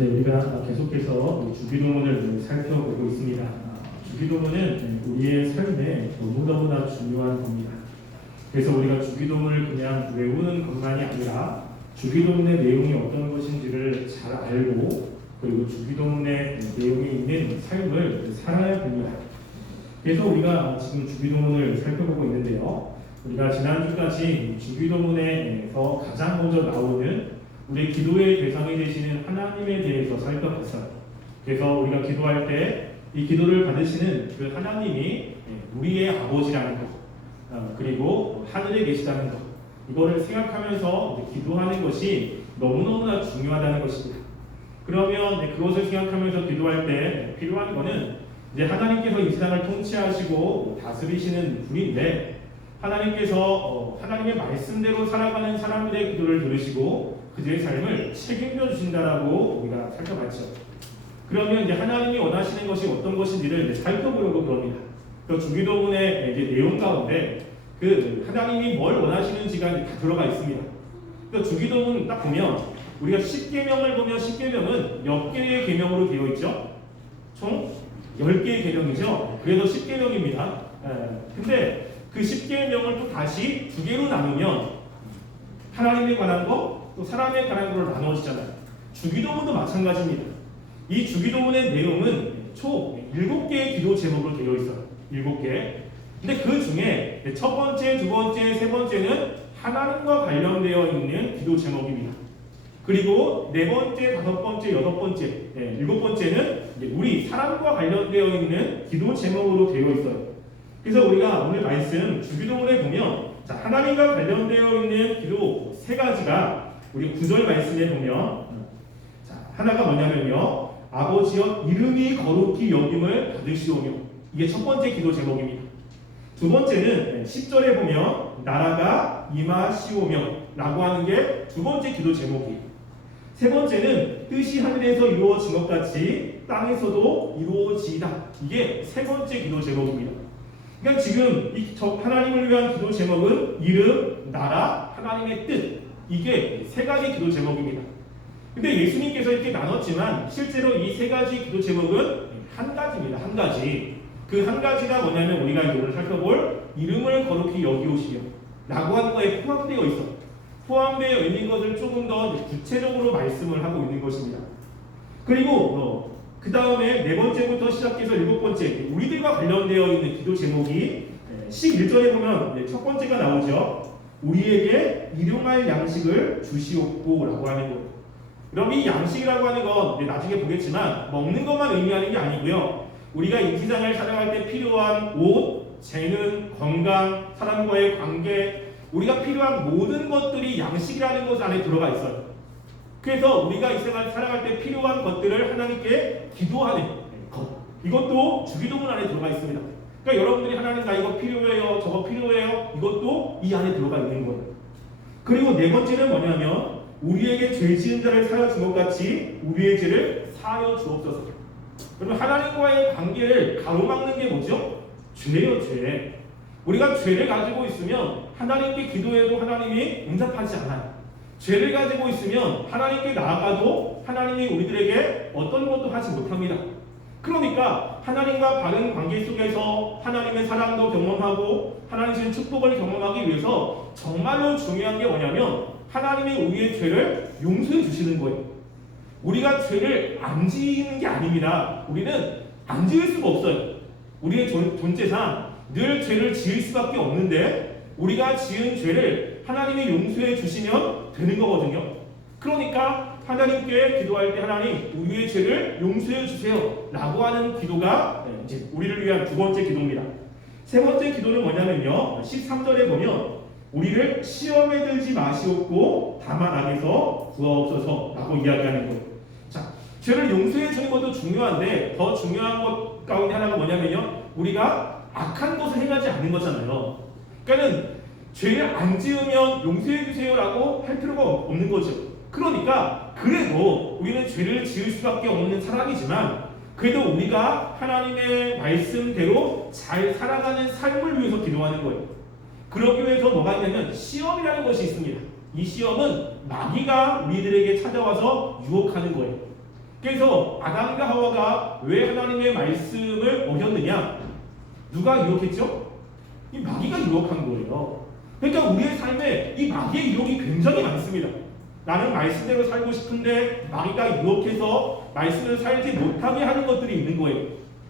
네, 우리가 계속해서 주기도문을 살펴보고 있습니다. 주기도문은 우리의 삶에 너무너무나 중요한 겁니다. 그래서 우리가 주기도문을 그냥 외우는 것만이 아니라 주기도문의 내용이 어떤 것인지를 잘 알고 그리고 주기도문의 내용이 있는 삶을 살아야 됩니다. 그래서 우리가 지금 주기도문을 살펴보고 있는데요. 우리가 지난주까지 주기도문에서 가장 먼저 나오는 우리 기도의 대상이 되시는 하나님에 대해서 살펴봤어요. 그래서 우리가 기도할 때 이 기도를 받으시는 그 하나님이 우리의 아버지라는 것, 그리고 하늘에 계시다는 것, 이거를 생각하면서 기도하는 것이 너무너무나 중요하다는 것입니다. 그러면 그것을 생각하면서 기도할 때 필요한 것은 이제 하나님께서 이 세상을 통치하시고 다스리시는 분인데 하나님께서 하나님의 말씀대로 살아가는 사람들의 기도를 들으시고 그들의 삶을 책임져 주신다라고 우리가 살펴봤죠. 그러면 이제 하나님이 원하시는 것이 어떤 것인지를 이제 살펴보려고 그럽니다. 그 주기도문의 이제 내용 가운데 그 하나님이 뭘 원하시는지가 다 들어가 있습니다. 그 주기도문 딱 보면 우리가 10계명을 보면 10계명은 몇 개의 계명으로 되어 있죠? 총 10개의 계명이죠. 그래서 10계명입니다. 근데 그 10계명을 또 다시 두 개로 나누면 하나님에 관한 거, 또 사람에 관한 거로 나누어지잖아요. 주기도문도 마찬가지입니다. 이 주기도문의 내용은 총 7개의 기도 제목으로 되어 있어요. 7개. 근데 그 중에 첫 번째, 두 번째, 세 번째는 하나님과 관련되어 있는 기도 제목입니다. 그리고 네 번째, 다섯 번째, 여섯 번째, 일곱 번째는 우리 사람과 관련되어 있는 기도 제목으로 되어 있어요. 그래서 우리가 오늘 말씀 주기도문에 보면 하나님과 관련되어 있는 기도 세 가지가 우리 9절 말씀에 보면 하나가 뭐냐면요. 아버지여 이름이 거룩히 여김을 받으시오며, 이게 첫 번째 기도 제목입니다. 두 번째는 10절에 보면 나라가 임하시오며 라고 하는 게 두 번째 기도 제목이에요. 세 번째는 뜻이 하늘에서 이루어진 것 같이 땅에서도 이루어지이다, 이게 세 번째 기도 제목입니다. 그러니까 지금 이 하나님을 위한 기도 제목은 이름, 나라, 하나님의 뜻, 이게 세 가지 기도 제목입니다. 근데 예수님께서 이렇게 나눴지만 실제로 이 세 가지 기도 제목은 한 가지입니다. 한 가지. 그 한 가지가 뭐냐면 우리가 오늘 살펴볼 이름을 거룩히 여기오시며 라고 하는 거에 포함되어 있어. 포함되어 있는 것을 조금 더 구체적으로 말씀을 하고 있는 것입니다. 그리고 그 다음에 네 번째부터 시작해서 일곱 번째 우리들과 관련되어 있는 기도 제목이 11절에 보면 첫 번째가 나오죠. 우리에게 일용할 양식을 주시옵고 라고 하는 것. 그럼 이 양식이라고 하는 건 나중에 보겠지만 먹는 것만 의미하는 게 아니고요. 우리가 이 세상을 살아갈 때 필요한 옷, 재능, 건강, 사람과의 관계, 우리가 필요한 모든 것들이 양식이라는 것 안에 들어가 있어요. 그래서 우리가 이 세상을 살아갈 때 필요한 것들을 하나님께 기도하는 것, 이것도 주기도문 안에 들어가 있습니다. 그러니까 여러분들이 하나님 나 이거 필요해요, 저거 필요해요, 이것도 이 안에 들어가 있는 거예요. 그리고 네 번째는 뭐냐면 우리에게 죄 지은 자를 사여 준 것 같이 우리의 죄를 사여 주옵소서. 그러면 하나님과의 관계를 가로막는 게 뭐죠? 죄예요, 죄. 우리가 죄를 가지고 있으면 하나님께 기도해도 하나님이 응답하지 않아요. 죄를 가지고 있으면 하나님께 나아가도 하나님이 우리들에게 어떤 것도 하지 못합니다. 그러니까 하나님과 바른 관계 속에서 하나님의 사랑도 경험하고 하나님 주신 축복을 경험하기 위해서 정말로 중요한 게 뭐냐면 하나님이 우리의 죄를 용서해 주시는 거예요. 우리가 죄를 안 지는 게 아닙니다. 우리는 안 지을 수가 없어요. 우리의 존재상 늘 죄를 지을 수밖에 없는데 우리가 지은 죄를 하나님이 용서해 주시면 되는 거거든요. 그러니까 하나님께 기도할 때 하나님 우리의 죄를 용서해 주세요 라고 하는 기도가 이제 우리를 위한 두 번째 기도입니다. 세 번째 기도는 뭐냐면요. 13절에 보면 우리를 시험에 들지 마시옵고 다만 악에서 구하옵소서 라고 이야기하는 거예요. 자, 죄를 용서해 주는 것도 중요한데 더 중요한 것 가운데 하나가 뭐냐면요. 우리가 악한 것을 행하지 않는 거잖아요. 그러니까는 죄를 안 지으면 용서해 주세요 라고 할 필요가 없는 거죠. 그러니까 그래도 우리는 죄를 지을 수밖에 없는 사람이지만 그래도 우리가 하나님의 말씀대로 잘 살아가는 삶을 위해서 기도하는 거예요. 그러기 위해서 뭐가 있냐면 시험이라는 것이 있습니다. 이 시험은 마귀가 우리들에게 찾아와서 유혹하는 거예요. 그래서 아담과 하와가 왜 하나님의 말씀을 어겼느냐? 누가 유혹했죠? 이 마귀가 유혹한 거예요. 그러니까 우리의 삶에 이 마귀의 유혹이 굉장히 많습니다. 나는 말씀대로 살고 싶은데 마귀가 유혹해서 말씀을 살지 못하게 하는 것들이 있는 거예요.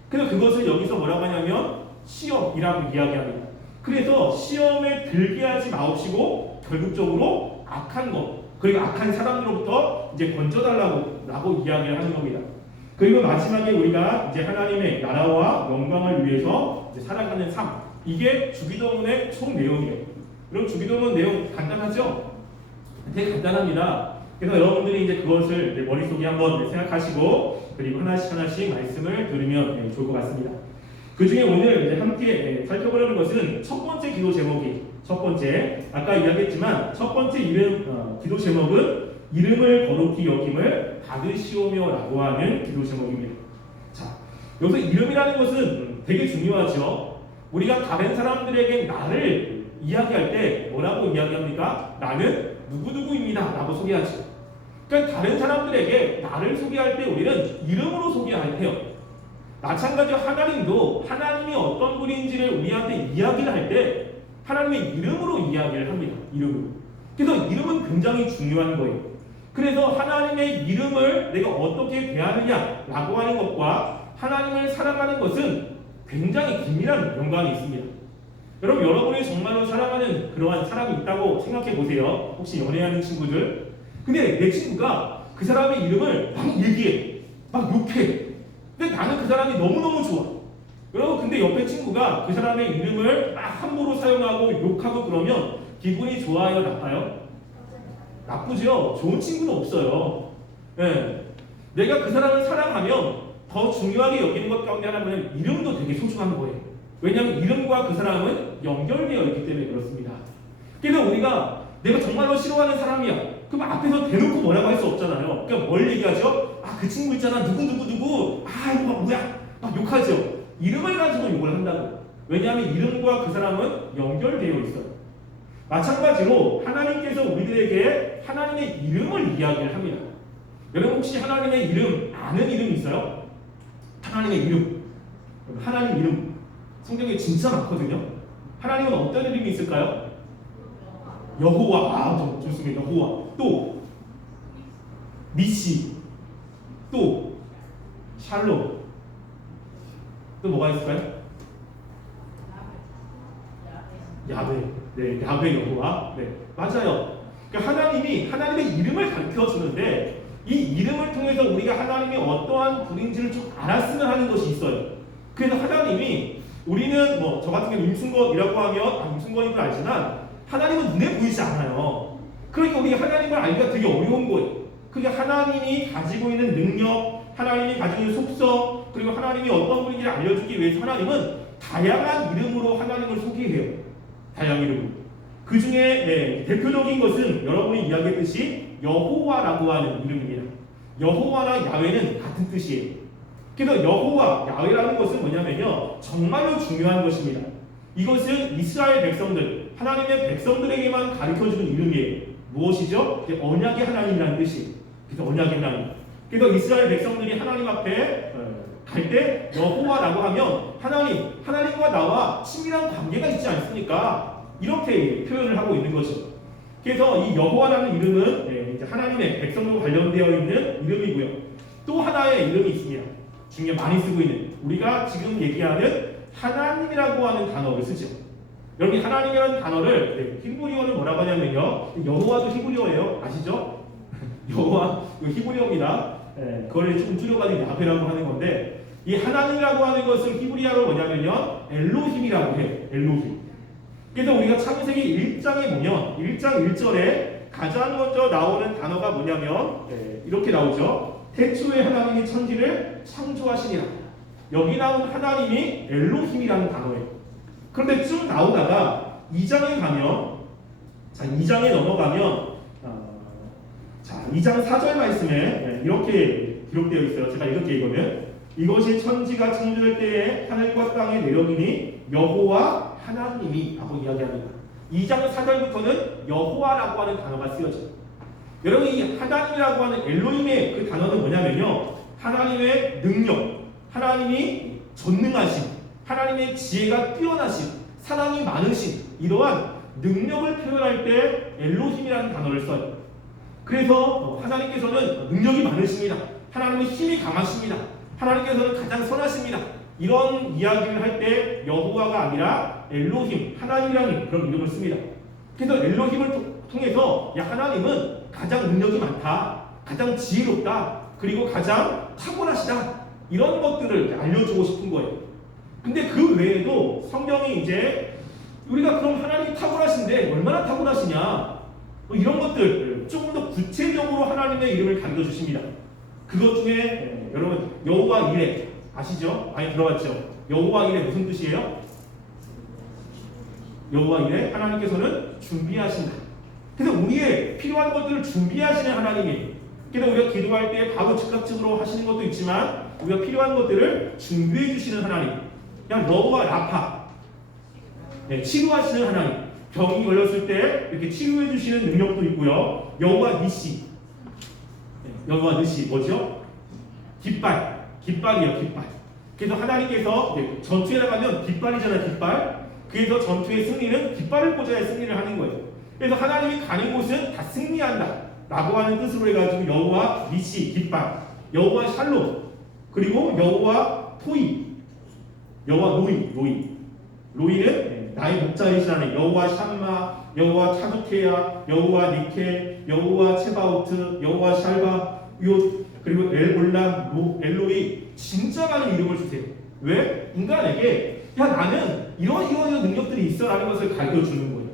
그래서 그것을 여기서 뭐라고 하냐면 시험이라고 이야기합니다. 그래서 시험에 들게 하지 마옵시고 결국적으로 악한 것 그리고 악한 사람으로부터 이제 건져달라고 이야기를 하는 겁니다. 그리고 마지막에 우리가 이제 하나님의 나라와 영광을 위해서 이제 살아가는 삶 이게 주기도문의 총 내용이에요. 그럼 주기도문 내용 간단하죠? 되게 간단합니다. 그래서 여러분들이 이제 그것을 이제 머릿속에 한번 생각하시고 그리고 하나씩 말씀을 들으면 좋을 것 같습니다. 그 중에 오늘 이제 함께 살펴보려는 것은 첫 번째 기도 제목이 첫 번째 아까 이야기했지만 첫 번째 기도 제목은 이름을 거룩히 여김을 받으시오며라고 하는 기도 제목입니다. 자, 여기서 이름이라는 것은 되게 중요하죠. 우리가 다른 사람들에게 나를 이야기할 때 뭐라고 이야기합니까? 나는 누구누구입니다 라고 소개하죠. 그러니까 다른 사람들에게 나를 소개할 때 우리는 이름으로 소개해야 해요. 마찬가지로 하나님도 하나님이 어떤 분인지를 우리한테 이야기를 할 때 하나님의 이름으로 이야기를 합니다. 이름으로. 그래서 이름은 굉장히 중요한 거예요. 그래서 하나님의 이름을 내가 어떻게 대하느냐라고 하는 것과 하나님을 사랑하는 것은 굉장히 긴밀한 연관이 있습니다. 여러분이 정말로 사랑하는 그러한 사람이 있다고 생각해 보세요. 혹시 연애하는 친구들. 근데 내 친구가 그 사람의 이름을 막 얘기해. 막 욕해. 근데 나는 그 사람이 너무너무 좋아. 여러분 근데 옆에 친구가 그 사람의 이름을 막 함부로 사용하고 욕하고 그러면 기분이 좋아요? 나빠요? 나쁘죠? 좋은 친구는 없어요. 네. 내가 그 사람을 사랑하면 더 중요하게 여기는 것 가운데 하나는 이름도 되게 소중한 거예요. 왜냐하면 이름과 그 사람은 연결되어 있기 때문에 그렇습니다. 그래서 우리가 내가 정말로 싫어하는 사람이야. 그럼 앞에서 대놓고 뭐라고 할 수 없잖아요. 그러니까 뭘 얘기하죠? 아, 그 친구 있잖아. 누구. 아, 이거 뭐야? 막 욕하죠. 이름을 가지고 욕을 한다고. 왜냐하면 이름과 그 사람은 연결되어 있어요. 마찬가지로 하나님께서 우리들에게 하나님의 이름을 이야기를 합니다. 여러분 혹시 하나님의 이름 아는 이름 있어요? 하나님의 이름. 하나님 이름. 성경에 진짜 많거든요. 하나님은 어떤 이름이 있을까요? 여호와. 아, 좋습니다. 여호와. 또 니시. 또 샬롬. 또 뭐가 있을까요? 야훼. 네, 야훼 여호와. 네, 맞아요. 그러니까 하나님이 하나님의 이름을 가르쳐 주는데 이 이름을 통해서 우리가 하나님이 어떠한 분인지를 좀 알았으면 하는 것이 있어요. 그래서 하나님이 우리는 뭐 저 같은 경우 임순건이라고 하면 임순건인 걸 알지만 하나님은 눈에 보이지 않아요. 그러니까 우리가 하나님을 알기가 되게 어려운 거예요. 그게 하나님이 가지고 있는 능력, 하나님이 가지고 있는 속성, 그리고 하나님이 어떤 분인지를 알려주기 위해서 하나님은 다양한 이름으로 하나님을 소개해요. 다양한 이름으로. 그 중에 대표적인 것은 여러분이 이야기했듯이 여호와라고 하는 이름입니다. 여호와나 야훼는 같은 뜻이에요. 그래서 여호와, 야훼라는 것은 뭐냐면요, 정말로 중요한 것입니다. 이것은 이스라엘 백성들, 하나님의 백성들에게만 가르쳐주는 이름이에요. 무엇이죠? 언약의 하나님이라는 뜻이에요. 그래서 언약의 하나님. 그래서 이스라엘 백성들이 하나님 앞에 갈 때 여호와라고 하면 하나님과 나와 친밀한 관계가 있지 않습니까? 이렇게 표현을 하고 있는 거죠. 그래서 이 여호와라는 이름은 이제 하나님의 백성과 관련되어 있는 이름이고요. 또 하나의 이름이 있습니다. 중에 많이 쓰고 있는, 우리가 지금 얘기하는 하나님이라고 하는 단어를 쓰죠. 여러분이 하나님이라는 단어를 히브리어는 뭐라고 하냐면요, 여호와도 히브리어예요. 아시죠? 여호와 히브리어입니다. 그걸 좀 줄여가지고 야훼라고 하는 건데, 이 하나님이라고 하는 것을 히브리어로 뭐냐면요, 엘로힘이라고 해요. 엘로힘. 그래서 우리가 창세기 1장에 보면 1장 1절에 가장 먼저 나오는 단어가 뭐냐면 이렇게 나오죠. 태초에 하나님이 천지를 창조하시니라. 여기 나온 하나님이 엘로힘이라는 단어예요. 그런데 쭉 나오다가 2장에 가면, 자, 2장에 넘어가면, 자, 2장 4절 말씀에 이렇게 기록되어 있어요. 제가 이렇게 읽으면, 이것이 천지가 창조될 때에 하늘과 땅의 내력이니 여호와 하나님이 라고 이야기합니다. 2장 4절부터는 여호와라고 하는 단어가 쓰여져요. 여러분 이 하나님이라고 하는 엘로힘의 그 단어는 뭐냐면요, 하나님의 능력, 하나님이 전능하신, 하나님의 지혜가 뛰어나신, 사랑이 많으신 이러한 능력을 표현할 때 엘로힘이라는 단어를 써요. 그래서 하나님께서는 능력이 많으십니다. 하나님은 힘이 강하십니다. 하나님께서는 가장 선하십니다. 이런 이야기를 할 때 여호와가 아니라 엘로힘, 하나님이라는 그런 이름을 씁니다. 그래서 엘로힘을 통해서 야, 하나님은 가장 능력이 많다, 가장 지혜롭다, 그리고 가장 탁월하시다, 이런 것들을 알려주고 싶은 거예요. 근데 그 외에도 성경이 이제 우리가 그럼 하나님이 탁월하신데 얼마나 탁월하시냐, 뭐 이런 것들 조금 더 구체적으로 하나님의 이름을 가르쳐 주십니다. 그것 중에 여러분 여호와 이레 아시죠? 많이 들어봤죠? 여호와 이레 무슨 뜻이에요? 여호와 이레, 하나님께서는 준비하신다. 그래서 우리의 필요한 것들을 준비하시는 하나님이, 그래서 우리가 기도할 때 바로 즉각적으로 하시는 것도 있지만 우리가 필요한 것들을 준비해 주시는 하나님. 그냥 여호와 라파, 네, 치료하시는 하나님. 병이 걸렸을 때 이렇게 치료해 주시는 능력도 있고요. 여호와 니시, 여호와 니시 뭐죠? 깃발, 깃발이에요, 깃발. 그래서 하나님께서 전투에 나가면 깃발이잖아요, 깃발. 그래서 전투의 승리는 깃발을 꽂아야 승리를 하는 거예요. 그래서 하나님이 가는 곳은 다 승리한다 라고 하는 뜻으로 해가지고 여호와 니시, 깃발, 여호와 샬롬, 그리고 여호와 토이, 여호와 로이는 나의 목자이신 하나님, 여호와 샴마, 여호와 차두케야, 여호와 니케, 여호와 체바우트, 여호와 샬바, 그리고 엘볼람, 엘로이, 진짜 많은 이름을 주세요. 왜? 인간에게 야, 나는 이런 능력들이 있어라는 것을 가르쳐 주는 거예요.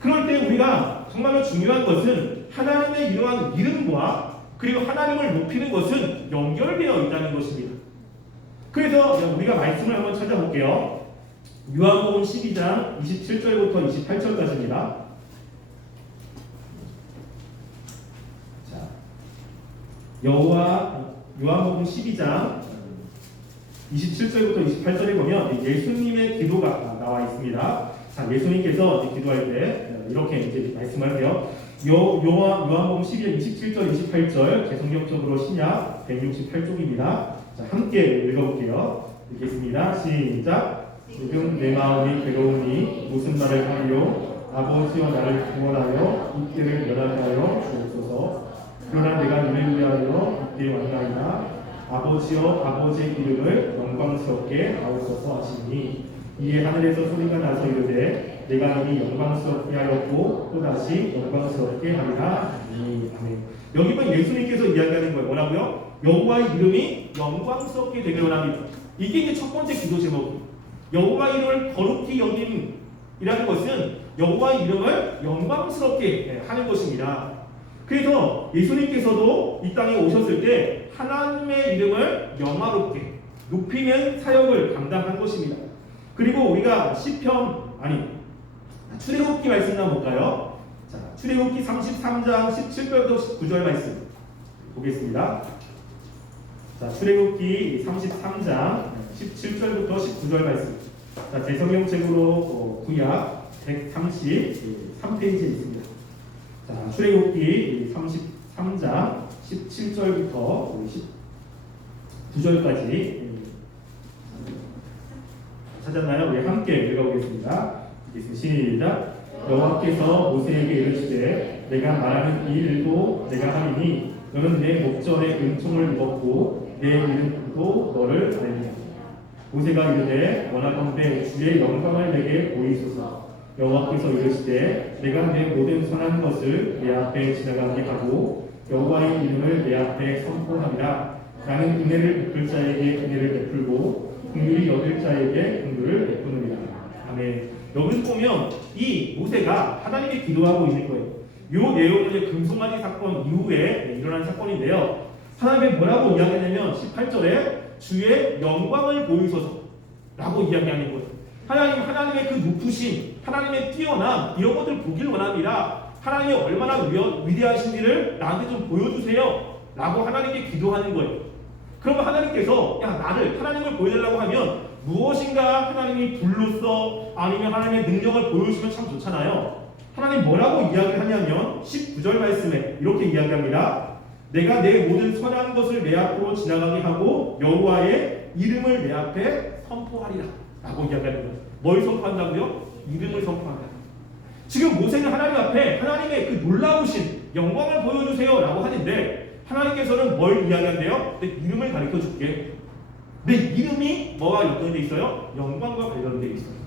그럴 때 우리가 정말로 중요한 것은 하나님의 이러한 이름과 그리고 하나님을 높이는 것은 연결되어 있다는 것입니다. 그래서 우리가 말씀을 한번 찾아볼게요. 요한복음 12장 27절부터 28절까지입니다. 자, 요한복음 12장 27절부터 28절에 보면 예수님의 기도가 나와 있습니다. 자, 예수님께서 기도할 때 이렇게 이제 말씀을 하세요. 요한복음 12장 27절, 28절 개성경적으로 신약 168쪽입니다. 자, 함께 읽어볼게요. 읽겠습니다. 시작. 지금 내 마음이 괴로우니 무슨 말을 하리요? 아버지여 나를 구원하여 이 때를 면하게 하여 주옵소서. 그러나 내가 너를 위하여 이때 왔나이다. 아버지여 아버지의 이름을 영광스럽게 하옵소서 하시니 이에 하늘에서 소리가 나서 이르되 내가 이미 영광스럽게 하였고 또다시 영광스럽게 하리라. 아멘. 여기 보면 예수님께서 이야기하는 거예요. 뭐라고요? 여호와의 이름이 영광스럽게 되길 원합니다. 이게 이제 첫 번째 기도 제목이에요. 여호와의 이름을 거룩히 여김이라는 것은 여호와의 이름을 영광스럽게 하는 것입니다. 그래서 예수님께서도 이 땅에 오셨을 때 하나님의 이름을 영화롭게 높이는 사역을 감당한 것입니다. 그리고 우리가 출애굽기 말씀 한번 볼까요? 자, 출애굽기 33장 17절부터 19절 말씀 보겠습니다. 자, 출애굽기 33장 17절부터 19절 말씀. 자, 대성경책으로 구약 133페이지에 있습니다. 자, 출애굽기 33장 17절부터 19절까지 찾았나요? 우리 함께 읽어보겠습니다. 시작. 여호와께서 모세에게 이르시되 내가 말하는 이 일도 내가 하리니 너는 내 목전에 은총을 입었고 내 이름도 너를 알리라. 모세가 이르되 원하건대 주의 영광을 내게 보이소서. 여호와께서 이르시되 내가 내 모든 선한 것을 내 앞에 지나가게 하고 여호와의 이름을 내 앞에 선포하리라. 나는 은혜를 베풀 자에게 은혜를 베풀고 긍휼히 여길 자에게 긍휼을 베푸느니라. 아멘. 여기 보면 이 모세가 하나님께 기도하고 있는 거예요. 이 내용은 이제 금송아지 사건 이후에 일어난 사건인데요. 하나님이 뭐라고 이야기하냐면 18절에 주의 영광을 보이소서 라고 이야기하는 거예요. 하나님의 그 높으심, 하나님의 뛰어남 이런 것들 보길 원합니다. 하나님이 얼마나 위대하신지를 나한테 좀 보여주세요 라고 하나님께 기도하는 거예요. 그러면 하나님께서 하나님을 보여달라고 하면 무엇인가 하나님이 불로써 아니면 하나님의 능력을 보여주시면 참 좋잖아요. 하나님 뭐라고 이야기를 하냐면 19절 말씀에 이렇게 이야기합니다. 내가 내 모든 선한 것을 내 앞으로 지나가게 하고 여호와의 이름을 내 앞에 선포하리라 라고 이야기하는 거예요. 뭘 선포한다고요? 이름을 선포한다. 지금 모세는 하나님 앞에 하나님의 그 놀라우신 영광을 보여주세요 라고 하는데 하나님께서는 뭘 이야기한대요? 내 이름을 가르쳐 줄게. 내 이름이 뭐와 연관되어 있어요? 영광과 관련되어 있어요.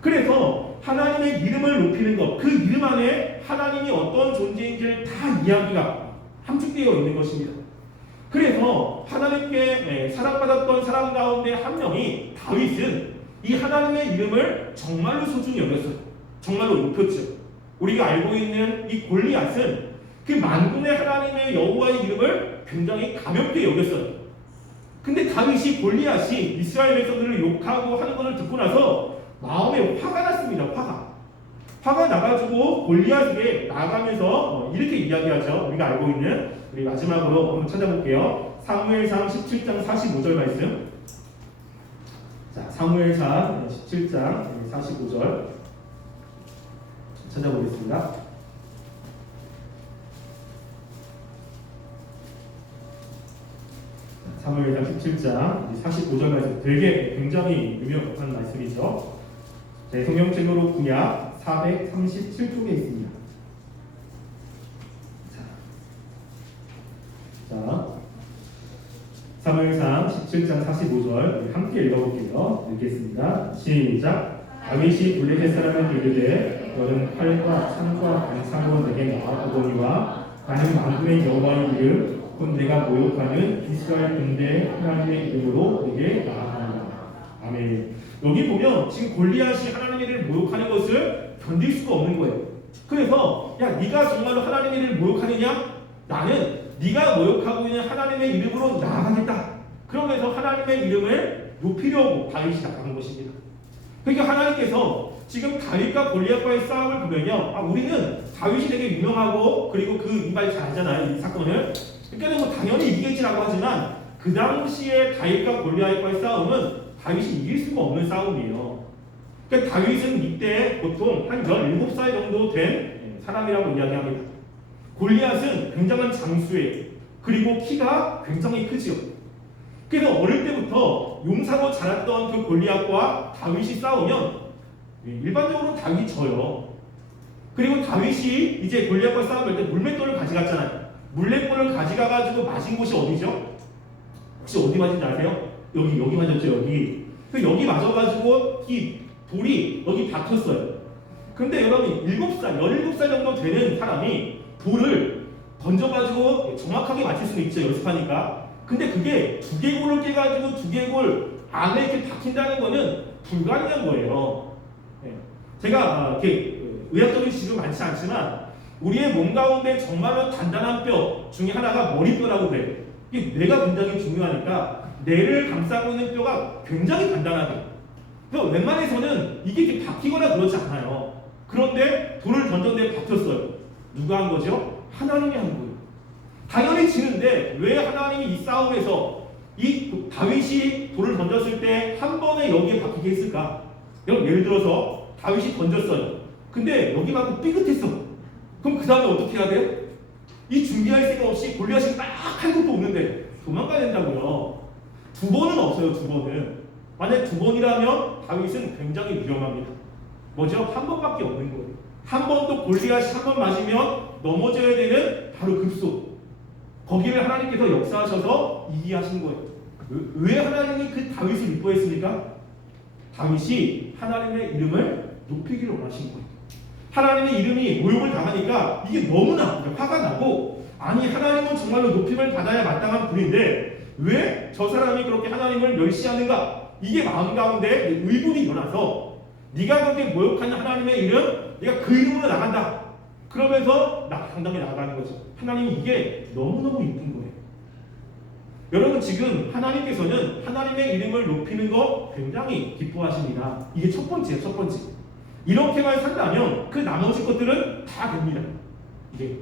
그래서 하나님의 이름을 높이는 것, 그 이름 안에 하나님이 어떤 존재인지를 다 이야기가 함축되어 있는 것입니다. 그래서 하나님께 사랑받았던 사람 가운데 한 명이 다윗은 이 하나님의 이름을 정말로 소중히 여겼어요. 정말로 높였죠. 우리가 알고 있는 이 골리앗은 그 만군의 하나님의 여호와의 이름을 굉장히 가볍게 여겼어요. 근데 다윗이 골리앗이 이스라엘 백성들을 욕하고 하는 것을 듣고 나서 마음에 화가 났습니다. 화가 나가지고 골리앗에게 나가면서 이렇게 이야기하죠. 우리가 알고 있는 우리 마지막으로 한번 찾아볼게요. 사무엘상 17장 45절 말씀. 자, 사무엘상 17장 45절 찾아보겠습니다. 사무엘상 17장 45절 말씀 되게 굉장히 유명한 말씀이죠. 제 성경책으로 구약 437쪽에 있습니다. 자, 사무엘상 17장 45절 함께 읽어볼게요. 읽겠습니다. 시작. 다윗이 블레셋 사람을 이르되 너는 활과 창과 방창으로 내게 나아오거니와 나는 만군의 여호와의 이름 곧 내가 모욕하는 이스라엘 군대 하나님의 이름으로 내게 나아가노라. 아멘. 여기 보면 지금 골리앗이 하나님의 이름을 모욕하는 것을 견딜 수가 없는 거예요. 그래서 야 네가 정말로 하나님의 이름을 모욕하느냐? 나는 네가 모욕하고 있는 하나님의 이름으로 나아가겠다. 그러면서 하나님의 이름을 높이려고 다윗이 나가는 것입니다. 그러니까 하나님께서 지금 다윗과 골리앗과의 싸움을 보면요, 우리는 다윗이 되게 유명하고 그리고 그 이 말 잘하잖아요, 이 사건을. 그러니까 뭐 당연히 이기겠지라고 하지만 그 당시에 다윗과 골리앗과의 싸움은 다윗이 이길 수가 없는 싸움이에요. 그러니까 다윗은 이때 보통 한 17살 정도 된 사람이라고 이야기합니다. 골리앗은 굉장한 장수예요. 그리고 키가 굉장히 크지요. 그래서 어릴 때부터 용사로 자랐던 그 골리앗과 다윗이 싸우면 일반적으로 다윗이 져요. 그리고 다윗이 이제 골리앗과 싸움할 때 물맷돌을 가져갔잖아요. 물맷돌을 가져가가지고 맞은 곳이 어디죠? 혹시 어디 맞은지 아세요? 여기 맞았죠, 여기. 여기 맞아가지고 이 돌이 여기 박혔어요. 근데 여러분 17살 정도 되는 사람이 돌을 던져가지고 정확하게 맞출 수는 있죠, 연습하니까. 근데 그게 두개골을 깨가지고 두개골 안에 이렇게 박힌다는 거는 불가능한 거예요. 제가 이렇게 의학적인 지식은 많지 않지만 우리의 몸 가운데 정말로 단단한 뼈 중에 하나가 머리뼈라고 그래요. 이게 뇌가 굉장히 중요하니까 뇌를 감싸고 있는 뼈가 굉장히 단단하대요. 그래서 웬만해서는 이게 이렇게 박히거나 그렇지 않아요. 그런데 돌을 던졌는데 박혔어요. 누가 한 거죠? 하나님이 한 거예요. 당연히 지는데 왜 하나님이 이 싸움에서 이 다윗이 돌을 던졌을 때 한 번에 여기에 박히게 했을까? 여러분 예를 들어서 다윗이 던졌어요. 근데 여기 맞고 삐끗했어. 그럼 그 다음에 어떻게 해야 돼요? 이 준비할 생각 없이 골리앗이 딱 한 것도 없는데 도망가야 된다고요. 2번은 없어요. 2번은. 만약 2번이라면 다윗은 굉장히 위험합니다. 뭐죠? 한 번밖에 없는 거예요. 한 번도 골리앗이 한 번 맞으면 넘어져야 되는 바로 급소. 거기를 하나님께서 역사하셔서 이기게 하신 거예요. 왜 하나님이 그 다윗을 이뻐했습니까? 다윗이 하나님의 이름을 높이기를 원하신 거예요. 하나님의 이름이 모욕을 당하니까 이게 너무나 화가 나고, 아니 하나님은 정말로 높임을 받아야 마땅한 분인데 왜 저 사람이 그렇게 하나님을 멸시하는가? 이게 마음 가운데 의문이 일어나서 네가 그렇게 모욕하는 하나님의 이름, 네가 그 이름으로 나간다. 그러면서 당당히 나가는 거죠. 하나님이 이게 너무너무 이쁜 거예요. 여러분 지금 하나님께서는 하나님의 이름을 높이는 거 굉장히 기뻐하십니다. 이게 첫 번째. 이렇게만 산다면 그 나머지 것들은 다 됩니다. 이게.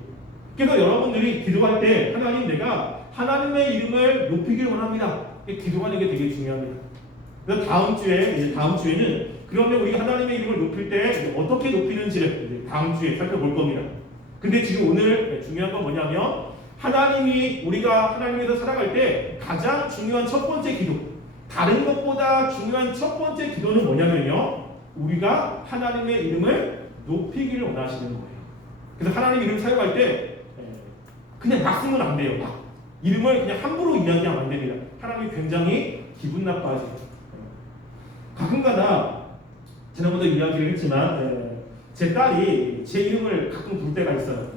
그래서 여러분들이 기도할 때 하나님 내가 하나님의 이름을 높이기를 원합니다. 기도하는 게 되게 중요합니다. 그래서 다음 주에는 그러면 우리가 하나님의 이름을 높일 때 어떻게 높이는지를 다음 주에 살펴볼 겁니다. 근데 지금 오늘 중요한 건 뭐냐면 하나님이 우리가 하나님에서 살아갈 때 가장 중요한 첫 번째 기도, 다른 것보다 중요한 첫 번째 기도는 뭐냐면요, 우리가 하나님의 이름을 높이기를 원하시는 거예요. 그래서 하나님 이름 사용할 때 그냥 막 쓰면 안 돼요. 막 이름을 그냥 함부로 이야기하면 안 됩니다. 하나님이 굉장히 기분 나빠하세요. 가끔가다 지난번에 이야기를 했지만 제 딸이 제 이름을 가끔 부를 때가 있어요.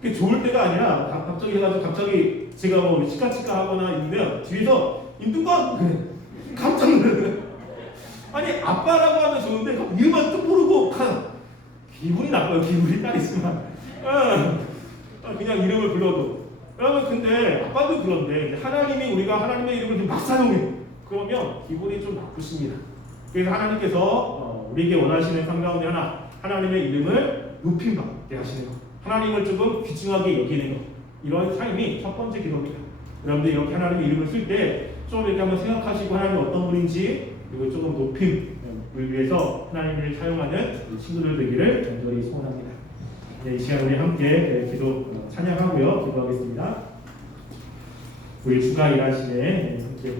그게 좋을 때가 아니라 갑자기 해가지고 갑자기 제가 뭐 치카치카 하거나 이러면 뒤에서 누가 깜짝 놀라요. 아니 아빠라고 하면 좋은데 이름만 뚝 부르고 기분이 나빠요. 기분이 딸 있으면 그냥 이름을 불러도. 그러면 근데 아빠도 그런데 하나님이 우리가 하나님의 이름을 좀 막 사용해. 그러면 기분이 좀 나쁘십니다. 그래서 하나님께서 우리에게 원하시는 삶 가운데 하나님의 이름을 높임받게 하시는 것, 하나님을 조금 귀중하게 여기는 것, 이런 삶이 첫 번째 기도입니다. 여러분들 이렇게 하나님의 이름을 쓸 때 좀 이렇게 한번 생각하시고 하나님 어떤 분인지 그리고 조금 높임을 위해서 하나님을 사용하는 친구들 되기를 간절히 소원합니다. 이 시간 우리 함께 기도 찬양하고요, 기도하겠습니다. 우리 주가 일하시네 함께